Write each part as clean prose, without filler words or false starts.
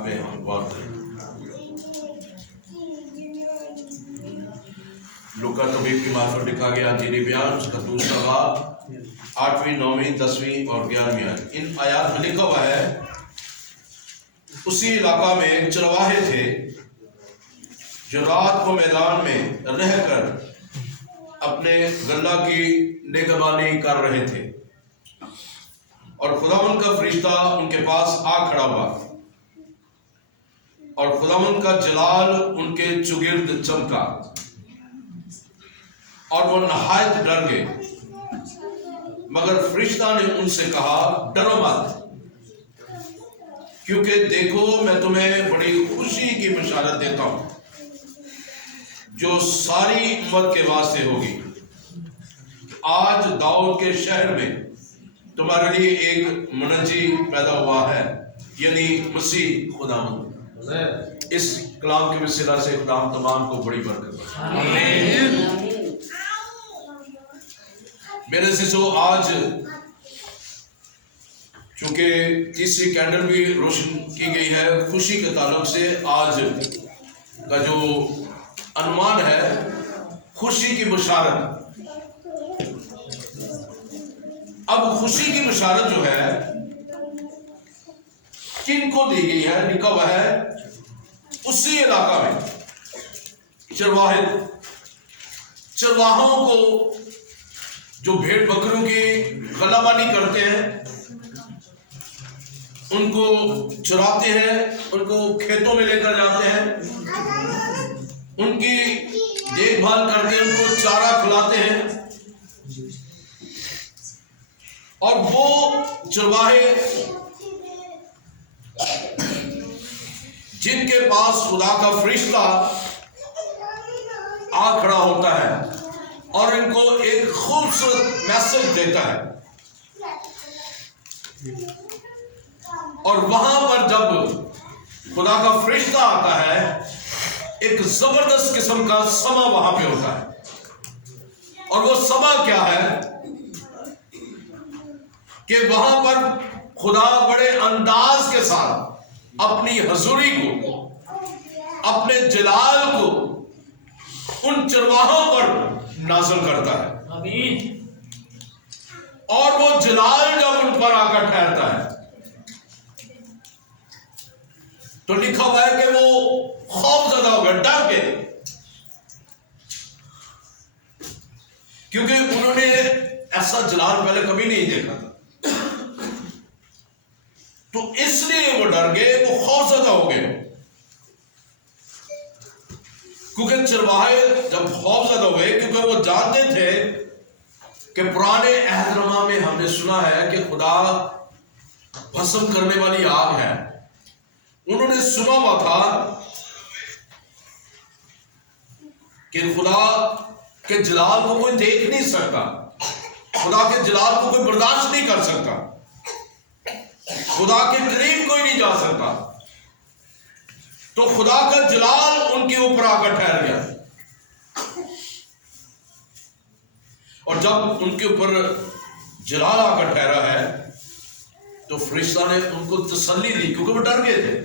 آیات میں ہم غور کریں۔ لوکا طبیب کی معرفت لکھا گیا انجیلی بیان اس کا دوسرا باب 8ویں 9ویں 10ویں اور 11ویں آیت۔ ان آیات میں لکھا ہوا ہے اسی علاقہ میں چرواہے تھے جو رات کو میدان میں رہ کر اپنے غلہ کی نگہبانی کر رہے تھے، اور خداوند کا فرشتہ ان کے پاس آ کھڑا ہوا، اور خداوند کا جلال ان کے چگرد چمکا، اور وہ نہایت ڈر گئے۔ مگر فرشتہ نے ان سے کہا، ڈرو مت، کیونکہ دیکھو میں تمہیں بڑی خوشی کی بشارت دیتا ہوں جو ساری امت کے واسطے ہوگی۔ آج داؤد کے شہر میں تمہارے لیے ایک منجی پیدا ہوا ہے، یعنی مسیح خداوند۔ اس کلام کے وسیلہ سے خداوند تمام کو بڑی برکت دے۔ میرے عزیزو، آج چونکہ تیسری کینڈل بھی روشن کی گئی ہے خوشی کے تعلق سے، آج کا جو عنوان ہے خوشی کی بشارت۔ اب خوشی کی بشارت جو ہے کن کو دی گئی ہے؟ لکھا ہوا ہے اسی علاقہ میں چرواہوں کو جو بھیڑ بکروں کی غلہ بانی کرتے ہیں، ان کو چراتے ہیں، ان کو کھیتوں میں لے کر جاتے ہیں، ان کی دیکھ بھال کرتے ہیں، ان کو چارہ کھلاتے ہیں، اور وہ چرواہے جن کے پاس خدا کا فرشتہ آ کھڑا ہوتا ہے اور ان کو ایک خوبصورت میسج دیتا ہے، اور وہاں پر جب خدا کا فرشتہ آتا ہے ایک زبردست قسم کا سما وہاں پہ ہوتا ہے، اور وہ سما کیا ہے کہ وہاں پر خدا بڑے انداز کے ساتھ اپنی حضوری کو، اپنے جلال کو ان چرواہوں پر نازل کرتا ہے، اور وہ جلال جب ان پر آ کر ٹھہرتا ہے تو لکھا ہوا ہے کہ وہ خوف زدہ ہو گئے، ڈر گئے، کیونکہ انہوں نے ایسا جلال پہلے کبھی نہیں دیکھا تھا، تو اس لیے وہ ڈر گئے، وہ خوف زدہ ہو گئے، کیونکہ چرواہے جب خوف زدہ ہوئے، کیونکہ وہ جانتے تھے کہ پرانے عہد نامہ میں ہم نے سنا ہے کہ خدا بھسم کرنے والی آگ ہے۔ انہوں نے سنا ہوا تھا کہ خدا کے جلال کو کوئی دیکھ نہیں سکتا، خدا کے جلال کو کوئی برداشت نہیں کر سکتا، خدا کے قریب کوئی نہیں جا سکتا، تو خدا کا جلال ان کے اوپر آ کر ٹھہر گیا، اور جب ان کے اوپر جلال آ کر ٹھہرا ہے تو فرشتہ نے ان کو تسلی دی، کیونکہ وہ ڈر گئے تھے۔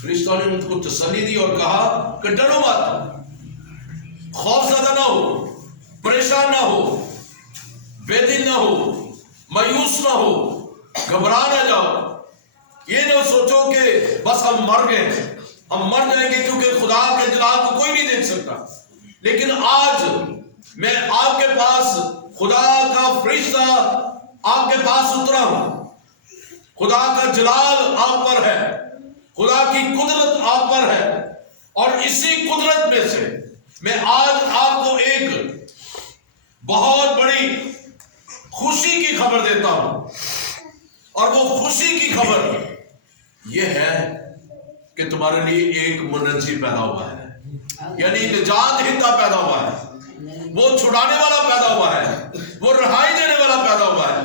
فرشتہ نے ان کو تسلی دی اور کہا کہ ڈرو مت، خوف زدہ نہ ہو، پریشان نہ ہو، بے دل نہ ہو، مایوس نہ ہو، گھبرا نہ جاؤ، یہ نہ سوچو کہ بس ہم مر گئے، ہم مر جائیں گے، کیونکہ خدا کے جلال کو کوئی نہیں دیکھ سکتا، لیکن آج میں آپ کے پاس خدا کا فرشتہ آپ کے پاس اترا ہوں، خدا کا جلال آپ پر ہے، خدا کی قدرت آپ پر ہے، اور اسی قدرت میں سے میں آج آپ کو ایک بہت بڑی خوشی کی خبر دیتا ہوں، اور وہ خوشی کی خبر یہ ہے کہ تمہارے لیے ایک منجی پیدا ہوا ہے، یعنی نجات دہندہ پیدا ہوا ہے، وہ چھڑانے والا پیدا ہوا ہے، وہ رہائی دینے والا پیدا ہوا ہے،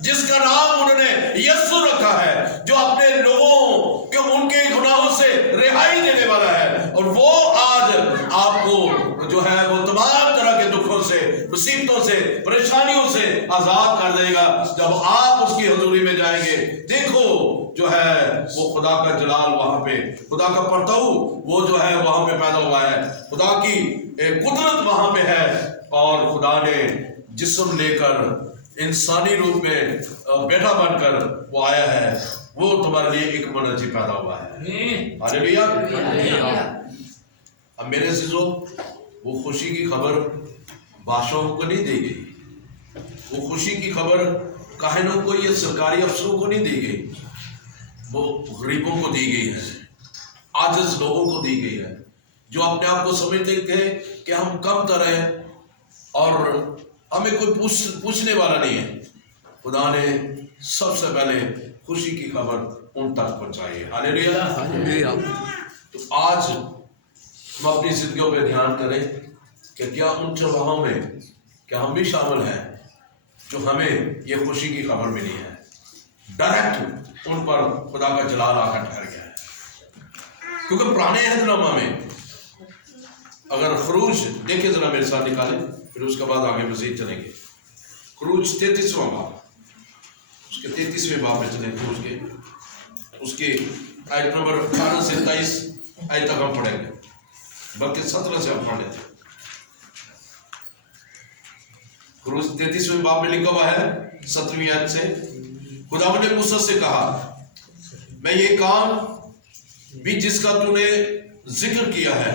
جس کا نام انہوں نے یسوع رکھا ہے، جو اپنے لوگوں کے ان کے گناہوں سے رہائی دینے والا ہے، اور وہ آج آپ کو جو ہے وہ تمام طرح کے دکھوں سے، مصیبتوں سے، پریشانیوں سے آزاد کر دے گا جب آپ اس کی حضوری میں جائیں گے۔ دیکھو جو ہے وہ خدا کا جلال وہاں پہ، خدا کا پرتو وہ جو ہے وہاں پہ پیدا ہوا ہے، خدا کی قدرت وہاں پہ ہے، اور خدا نے جسم لے کر انسانی روپ میں بیٹا بن کر وہ آیا ہے، وہ تمہارے لیے ایک منجی پیدا ہوا ہے۔ ہاللیلویہ۔ اب میرے عزیزو، وہ خوشی کی خبر بادشاہوں کو نہیں دی گئی، وہ خوشی کی خبر کاہنوں کو یا سرکاری افسروں کو نہیں دی گئی، وہ غریبوں کو دی گئی ہے، عاجز لوگوں کو دی گئی ہے، جو اپنے آپ کو سمجھتے تھے کہ ہم کم تر ہیں اور ہمیں کوئی پوچھنے والا نہیں ہے۔ خدا نے سب سے پہلے خوشی کی خبر ان تک پہنچائی ہے۔ ہاللیلویہ۔ تو آج ہم اپنی زندگیوں پہ دھیان کریں کہ کیا ان چرواہوں میں کیا ہم بھی شامل ہیں جو ہمیں یہ خوشی کی خبر ملی ہے، ڈائریکٹ ان پر خدا کا جلال آ کر ٹھہر گیا ہے۔ کیونکہ پرانے عہد نامہ میں اگر خروج دیکھیں ذرا میرے ساتھ نکالیں، پھر اس کے بعد آگے مزید چلیں گے۔ خروج 33واں باب، اس کے 33ویں باب میں چلیں، خروج کے اس کی آیت نمبر 18 سے 23 آیت تک ہم پڑھیں گے، بلکہ 17 سے ہم پڑھ لیتے ہیں۔ خروج 33ویں باب میں لکھا ہوا ہے 17ویں آیت سے، خدا نے موسیٰ سے کہا، میں یہ کام بھی جس کا تو نے ذکر کیا ہے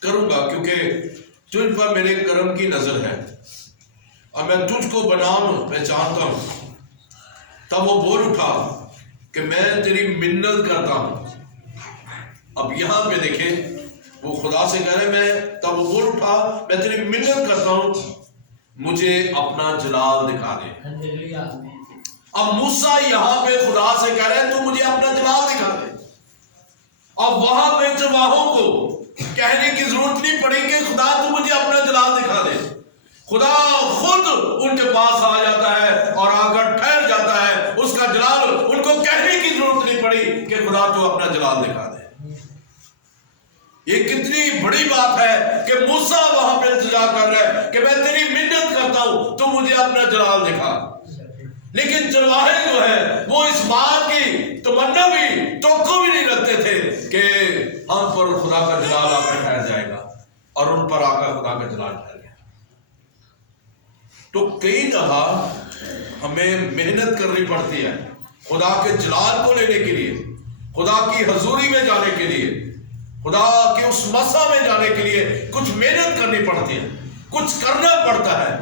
کروں گا، کیونکہ تجھ پر میرے کرم کی نظر ہے اور میں تجھ کو بنام پہچانتا ہوں۔ تب وہ بول اٹھا کہ میں تیری منت کرتا ہوں۔ اب یہاں پہ دیکھیں، وہ خدا سے کہہ رہے تب وہ بول اٹھا میں تیری منت کرتا ہوں، مجھے اپنا جلال دکھا دے۔ اب موسیٰ یہاں پہ خدا سے کہہ رہے ہیں تو مجھے اپنا جلال دکھا دے۔ اب وہاں پہ چرواہوں کو کہنے کی ضرورت نہیں پڑی کہ خدا تو مجھے اپنا جلال دکھا دے، خدا خود ان کے پاس آ جاتا ہے اور آ کر ٹھہر جاتا ہے، اس کا جلال ان کو کہنے کی ضرورت نہیں پڑی کہ خدا تو اپنا جلال دکھا دے۔ یہ کتنی بڑی بات ہے کہ موسیٰ وہاں پہ انتظار کر رہا ہے کہ میں تیری منت کرتا ہوں تو مجھے اپنا جلال دکھا، لیکن چرواہے جو ہے وہ اس بات کی تمنا بھی توقع بھی نہیں رکھتے تھے کہ ہم پر خدا کا جلال آ کر ٹھہر جائے گا، اور ان پر آ کر خدا کا جلال ٹھہر گیا۔ تو کئی دفعہ ہمیں محنت کرنی پڑتی ہے خدا کے جلال کو لینے کے لیے، خدا کی حضوری میں جانے کے لیے، خدا کے اس مسا میں جانے کے لیے کچھ محنت کرنی پڑتی ہے، کچھ کرنا پڑتا ہے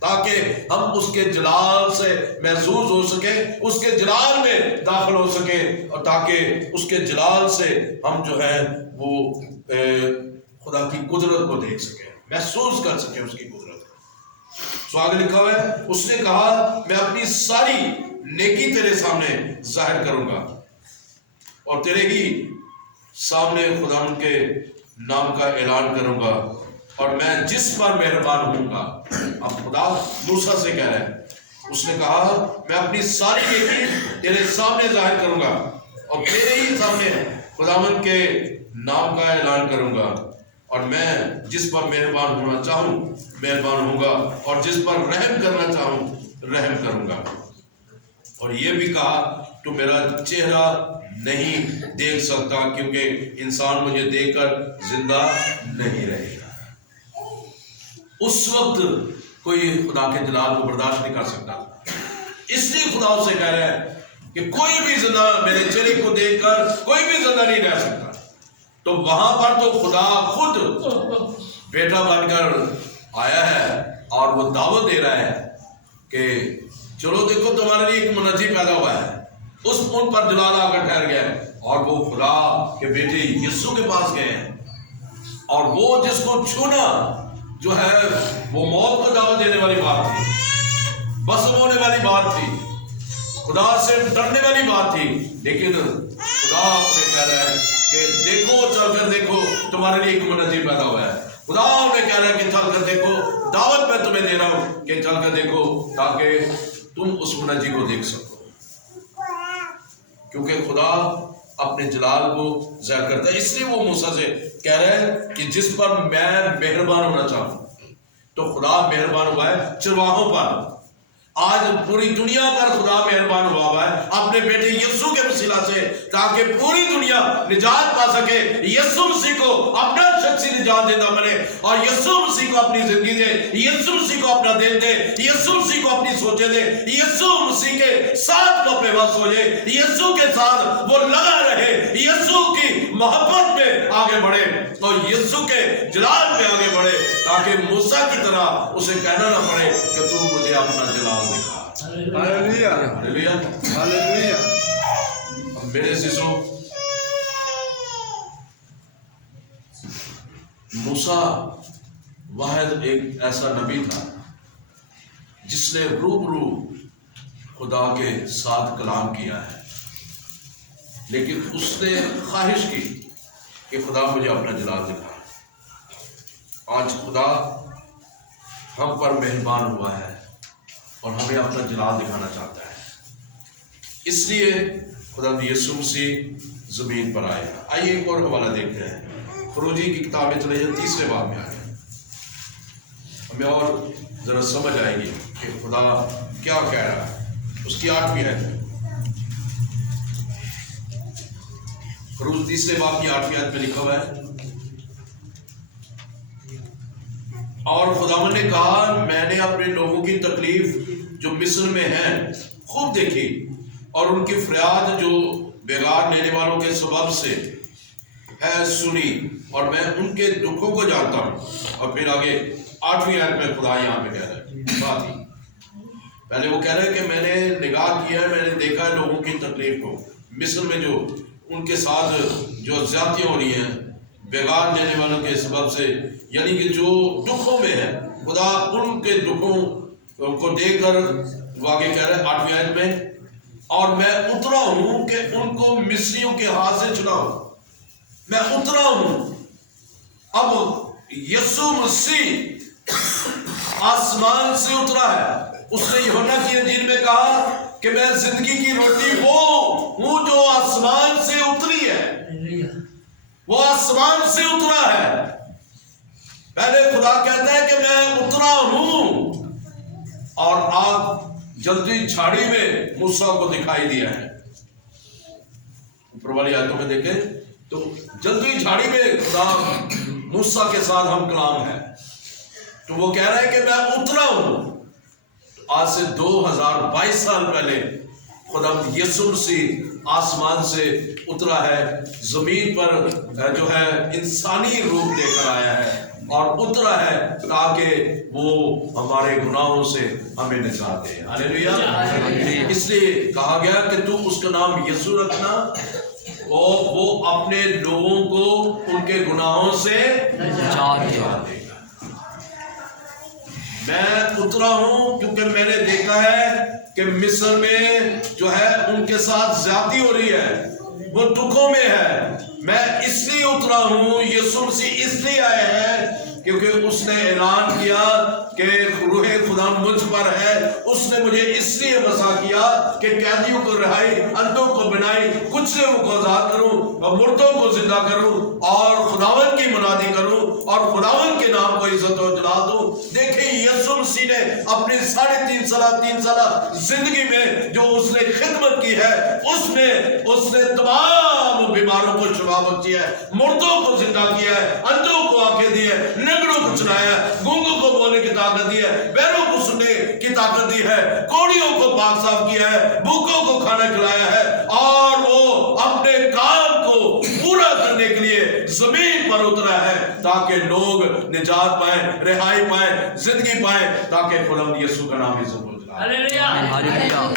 تاکہ ہم اس کے جلال سے محظوظ ہو سکے، اس کے جلال میں داخل ہو سکے، اور تاکہ اس کے جلال سے ہم جو ہے وہ خدا کی قدرت کو دیکھ سکیں، محسوس کر سکیں اس کی قدرت کو۔ سو آگے لکھا ہوا ہے، اس نے کہا میں اپنی ساری نیکی تیرے سامنے ظاہر کروں گا اور تیرے ہی سامنے خدا ان کے نام کا اعلان کروں گا، اور میں جس پر مہربان ہوں گا۔ اب خدا موسیٰ سے کہہ رہا ہے، اس نے کہا میں اپنی ساری نیکی تیرے سامنے ظاہر کروں گا اور تیرے ہی سامنے خداوند کے نام کا اعلان کروں گا، اور میں جس پر مہربان ہونا چاہوں مہربان ہوں گا، اور جس پر رحم کرنا چاہوں رحم کروں گا۔ اور یہ بھی کہا تو میرا چہرہ نہیں دیکھ سکتا، کیونکہ انسان مجھے دیکھ کر زندہ نہیں رہے گا۔ اس وقت کوئی خدا کے جلال کو برداشت نہیں کر سکتا، اس لیے خدا سے کہہ رہا ہے کہ کوئی بھی زندہ میرے چہرے کو دیکھ کر کوئی بھی زندہ نہیں رہ سکتا۔ تو وہاں پر تو خدا خود بیٹا بن کر آیا ہے اور وہ دعوت دے رہا ہے کہ چلو دیکھو تمہارے لیے ایک منجی پیدا ہوا ہے، اس ان پر جلال آ کر ٹھہر گیا ہے، اور وہ خدا کے بیٹے یسوع کے پاس گئے ہیں، اور وہ جس کو چھونا جو ہے وہ موت کو دعوت دینے والی بات تھی، بسم ہونے والی بات تھی، خدا سے ڈرنے والی بات تھی، لیکن خدا نے کہہ رہا ہے کہ دیکھو چل کر دیکھو تمہارے لیے ایک منجی پیدا ہوا ہے۔ خدا نے کہہ رہا ہے کہ چل کر دیکھو، دعوت میں تمہیں دے رہا ہوں کہ چل کر دیکھو تاکہ تم اس منجی کو دیکھ سکو، کیونکہ خدا اپنے جلال کو ظاہر کرتا ہے۔ اس لیے وہ موسیٰ سے کہہ رہا ہے کہ جس پر میں مہربان ہونا چاہوں، تو خدا مہربان ہوا ہے چرواہوں پر، آج پوری دنیا پر خدا مہربان ہوا ہے اپنے بیٹے یسوع کے وسیلہ سے، تاکہ پوری دنیا نجات پا سکے۔ یسوع مسیح کو اپنا شخصی نجات دیتا بنے، اور یسوع مسیح کو اپنی زندگی دے، یسوع مسیح کو اپنا دل دے، یسوع مسیح کو اپنی سوچے دے، یسوع مسیح کے ساتھ وہ پیوست ہو جائے، یسوع کے ساتھ وہ لگا رہے، یسوع کی محبت میں آگے بڑھے اور یسوع کے جلال میں آگے بڑھے، تاکہ موسیٰ کی طرح اسے کہنا نہ پڑے کہ تو مجھے اپنا جلال دکھا۔ Hallelujah hallelujah hallelujah. میرے سسو، موسیٰ واحد ایک ایسا نبی تھا جس نے روبرو خدا کے ساتھ کلام کیا ہے، لیکن اس نے خواہش کی کہ خدا مجھے اپنا جلال دکھا۔ آج خدا ہم پر مہربان ہوا ہے اور ہمیں اپنا جلال دکھانا چاہتا ہے، اس لیے خدا یسوع مسیح زمین پر آئے۔ آئیے ایک اور حوالہ دیکھتے ہیں، خروجی کی کتاب میں چلے جائیں، 3 باب میں آئے، ہمیں اور ذرا سمجھ آئے گی کہ خدا کیا کہہ رہا ہے۔ اس کی 8ویں آیت، خروج 3 باب کی 8ویں آیت میں لکھا ہوا ہے، اور خداوند نے کہا، میں نے اپنے لوگوں کی تکلیف جو مصر میں ہیں خوب دیکھی، اور ان کی فریاد جو بیگار لینے والوں کے سبب سے ہے سنی، اور میں ان کے دکھوں کو جانتا ہوں۔ اور پھر آگے 8ویں آیت میں خدا یہاں پہ کہہ رہا ہے بات ہی، پہلے وہ کہہ رہے ہیں کہ میں نے نگاہ کیا ہے، میں نے دیکھا ہے لوگوں کی تکلیف کو، مصر میں جو ان کے ساتھ جو زیادتیاں ہو رہی ہیں بیگار لینے والوں کے سبب سے، یعنی کہ جو دکھوں میں ہے، خدا ان کے دکھوں کو دیکھ کر وہ آگے کہہ رہے ہیں 8ویں آیت میں، اور میں اترا ہوں کہ ان کو مصریوں کے ہاتھ سے چھڑاؤں۔ میں اترا ہوں۔ اب یسوع مسیح آسمان سے اترا ہے۔ اس نے یوحنا کی انجیل میں کہا کہ میں زندگی کی روٹی وہ ہوں جو آسمان سے اتری ہے، وہ آسمان سے اترا ہے۔ پہلے خدا کہتا ہے کہ میں اترا ہوں، اور آگ جلدی جھاڑی میں موسیٰ کو دکھائی دیا ہے۔ اوپر والی آیتوں میں دیکھیں تو جلدی جھاڑی میں خدا موسیٰ کے ساتھ ہم کلام ہے، تو وہ کہہ رہا ہے کہ میں اترا ہوں۔ آج سے 2022 سال پہلے خدا یسوع مسیح آسمان سے اترا ہے، زمین پر جو ہے انسانی روپ لے کر آیا ہے اور اترا ہے تاکہ وہ ہمارے گناہوں سے ہمیں نجات دے۔ ہاللیلویا۔ اس لیے کہا گیا کہ تو اس کا نام یسوع رکھنا، اور وہ اپنے لوگوں کو ان کے گناہوں سے نجات دے گا۔ میں اترا ہوں کیونکہ میں نے دیکھا ہے کہ مصر میں جو ہے ان کے ساتھ زیادتی ہو رہی ہے، وہ دکھوں میں ہے۔ میں اس لیے اترا ہوں، یسوع مسیح اس لیے آئے ہیں کیونکہ اس نے اعلان کیا کہ روح خدا مجھ پر ہے، اس نے مجھے اس لیے مسا کیا کہ قیدیوں کو رہائی، اندھوں کو بنائی، کچلوں کو آزاد کروں، اور مردوں کو زندہ کروں، اور خداوند کی منادی کروں، اور خداوند کے نام کو عزت و جلال دوں۔ دیکھیں یسوع مسیح نے اپنے 3.5 سالہ زندگی میں جو اس نے خدمت کی ہے، اس نے تمام بیماروں کو شفا بخشی ہے، مردوں کو زندہ کیا ہے، اندھوں کو آنکھیں دی ہے، نگڑوں کو چلایا ہے، گونگوں کو بولنے کی طاقت دی ہے، بہروں کو سننے کی طاقت دی ہے، کوڑیوں کو پاک صاف کیا ہے، بھوکوں کو کھانا کھلایا ہے، اور وہ اپنے کام کو پورا کرنے کے لیے زمین پر اترا ہے تاکہ لوگ نجات پائیں، رہائی پائیں، زندگی پائیں، تاکہ خدا یسوع کا نام عزت و جلال۔ ہاللیلویا۔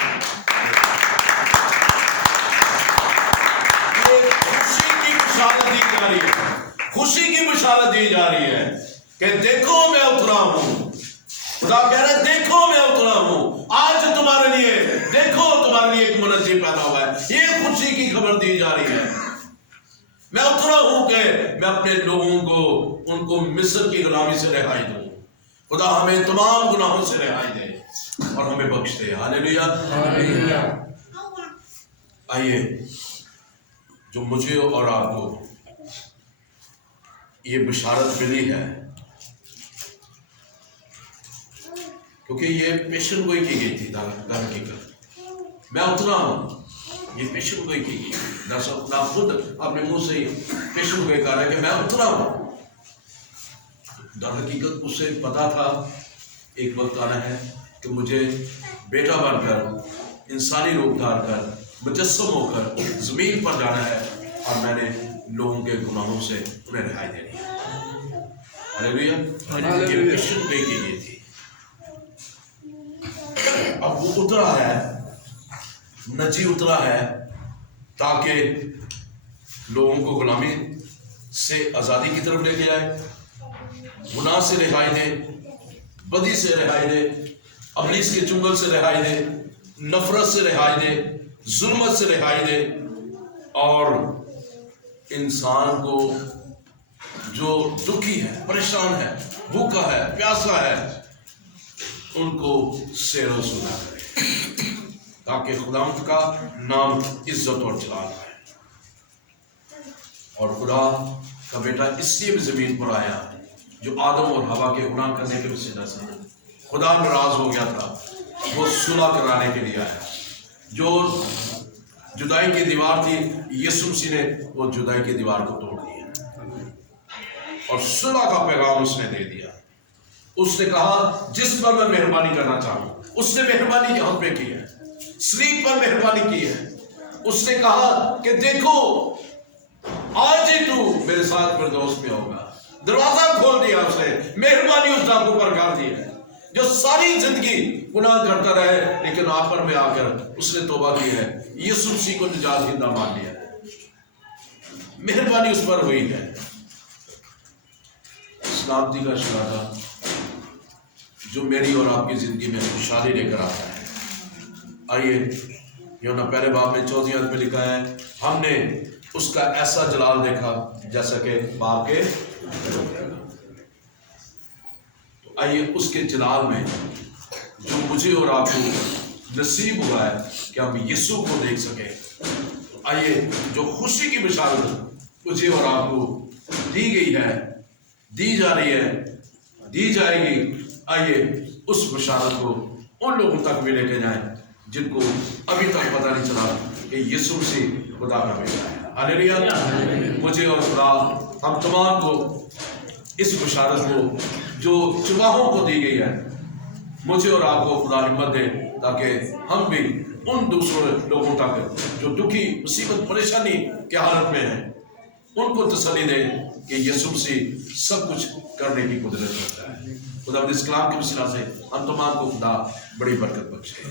خوشی کی بشارت دی جا رہی ہے، خوشی کی بشارت دی جا رہی ہے کہ دیکھو میں اترا ہوں۔ خدا کہہ رہا ہے دیکھو میں اترا ہوں، آج تمہارے لیے دیکھو تمہارے لیے ایک منجی پیدا ہوا ہے۔ یہ خوشی کی خبر دی جا رہی ہے، میں اترا ہوں کہ میں اپنے لوگوں کو ان کو مصر کی غلامی سے رہائی دوں۔ خدا ہمیں تمام گناہوں سے رہائی دے اور ہمیں بخش دے۔ ہاللیلویا۔ آئیے، جو مجھے اور آپ کو یہ بشارت ملی ہے کیونکہ یہ پیشن گوئی کی گئی تھی در حقیقت میں اتنا ہوں، یہ پیشن گوئی کی گئی، نہ خود اپنے منہ سے پیشن گوئی کہا رہا ہے کہ میں اتنا ہوں، در حقیقت اسے پتا تھا ایک وقت آنا ہے کہ مجھے بیٹا بن کر انسانی روپ دھار کر مجسم ہو کر زمین پر جانا ہے اور میں نے لوگوں کے گناہوں سے انہیں رہائی دینی ہے۔ ہاللیلویہ، یہ پیشن گوئی کی گئی تھی۔ اب وہ اترا ہے، نجی اترا ہے تاکہ لوگوں کو غلامی سے آزادی کی طرف لے کے آئے، گناہ سے رہائی دے، بدی سے رہائی دے، ابلیس کے چنگل سے رہائی دے، نفرت سے رہائی دے، ظلمت سے رہائی دے، اور انسان کو جو دکھی ہے، پریشان ہے، بھوکا ہے، پیاسا ہے، ان کو سیر و سلا کرے تاکہ خداوند کا نام عزت اور جلال ہے۔ اور خدا کا بیٹا اس لیے بھی زمین پر آیا جو آدم اور حوا کے گناہ کرنے کے وجہ سے خدا ناراض ہو گیا تھا، وہ صلح کرانے کے لیے آیا۔ جو جدائی کی دیوار تھی، یسوع مسیح نے وہ جدائی کی دیوار کو توڑ دیا اور صلح کا پیغام اس نے دے دیا۔ اس نے کہا جس پر میں مہربانی کرنا چاہوں، اس نے مہربانی ہم پہ کی ہے، سلیب پر مہربانی کی ہے۔ اس نے کہا کہ دیکھو آج ہی تو میرے ساتھ فردوس میں ہوگا، دروازہ کھول دیا اس نے، مہربانی اس ڈاکو پر کر دی ہے جو ساری زندگی گناہ کرتا رہے لیکن آخر میں آ کر اس نے توبہ کی ہے، یسوع مسیح کو نجات دہندہ مان لیا ہے، مہربانی اس پر ہوئی ہے۔ سلامتی کا شہادہ جو میری اور آپ کی زندگی میں خوشحالی لے کر آتا ہے۔ آئیے یوحنا پہلے باب میں 14 آیت میں لکھا ہے، ہم نے اس کا ایسا جلال دیکھا جیسا کہ باپ کے، تو آئیے اس کے جلال میں جو مجھے اور آپ کو نصیب ہوا ہے کہ ہم یسوع کو دیکھ سکیں، تو آئیے جو خوشی کی بشارت مجھے اور آپ کو دی گئی ہے، دی جا رہی ہے، دی جائے گی، آئیے اس بشارت کو ان لوگوں تک بھی لے کے جائیں جن کو ابھی تک پتہ نہیں چلا کہ یسوع مسیح خدا کا بیٹا ہے۔ ہاللیلویہ، مجھے اور خدا ہم تمام کو اس بشارت کو جو چواہوں کو دی گئی ہے، مجھے اور آپ کو خدا ہمت دے تاکہ ہم بھی ان دوسرے لوگوں تک جو دکھی مصیبت پریشانی کے حالت میں ہیں ان کو تسلی دے کہ یسوع مسیح سب کچھ کرنے کی قدرت رکھتا ہے۔ خدا اس کلام کے وسیلہ سے ہم تمام کو خدا بڑی برکت بخشے۔